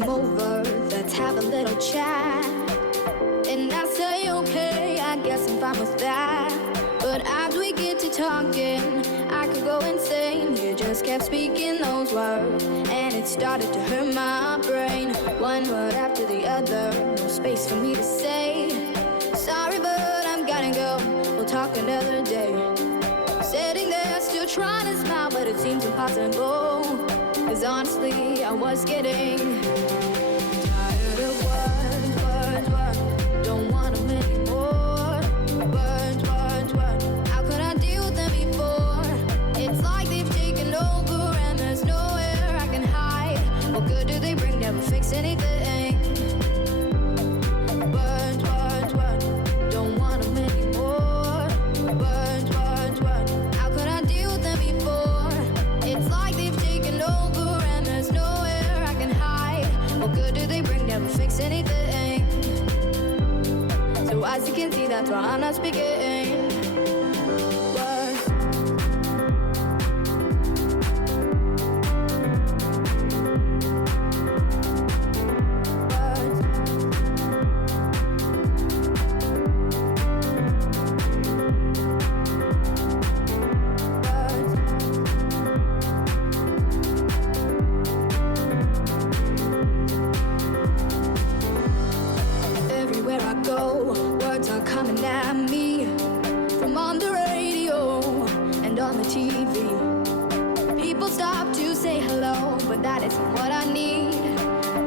come over, let's have a little chat. And I say, okay, I guess I'm fine with that. But as we get to talking, I could go insane. You just kept speaking those words, and it started to hurt my brain. One word after the other, no space for me to say. Sorry, but I'm gotta go, we'll talk another day. Sitting there still trying to smile, but it seems impossible. Cause honestly, I was getting tired of words. Don't want them anymore. Words. How could I deal with them before? It's like they've taken over and there's nowhere I can hide. What good do they bring? Never fix anything. Words. Don't want them anymore. Words. How could I deal with them before? It's like they've taken over and there's nowhere I can hide. What good do they bring? Never fix anything. So as you can see, that's why I'm not speaking. Words. Everywhere I go, words are coming at me. From on the radio and on the TV. People stop to say hello, but that isn't what I need.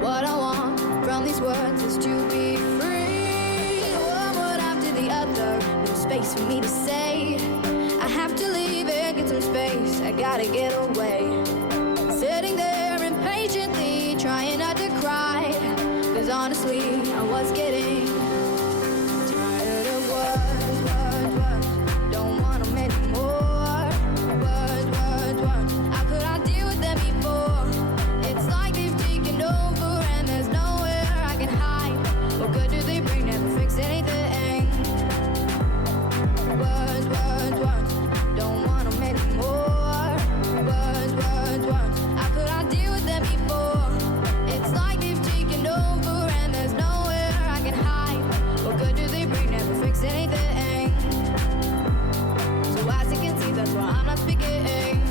What I want from these words is to be free. One word after the other, no space for me to say. I have to leave and get some space, I gotta get away. Sitting there impatiently, trying not to cry. Cause honestly, I was getting tired of words. Don't want them anymore. Words. How could I deal with them before? It's like they've taken over and there's nowhere I can hide. What good do they bring? Never fix anything. Words. Don't want them anymore. Words. How could I deal with them before? It's like they've taken over and there's nowhere I can hide. What good do they bring? Never fix anything. So as you can see, that's why I'm not speaking.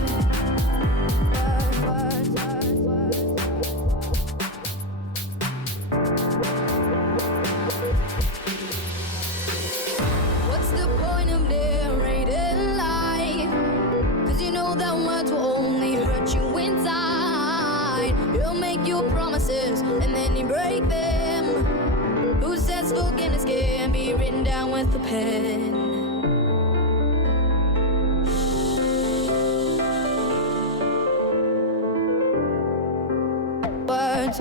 What's the point of narrating life? Cause you know that words will only hurt you inside. You'll make your promises and then you break them. Who says forgiveness can be written down with a pen? Words.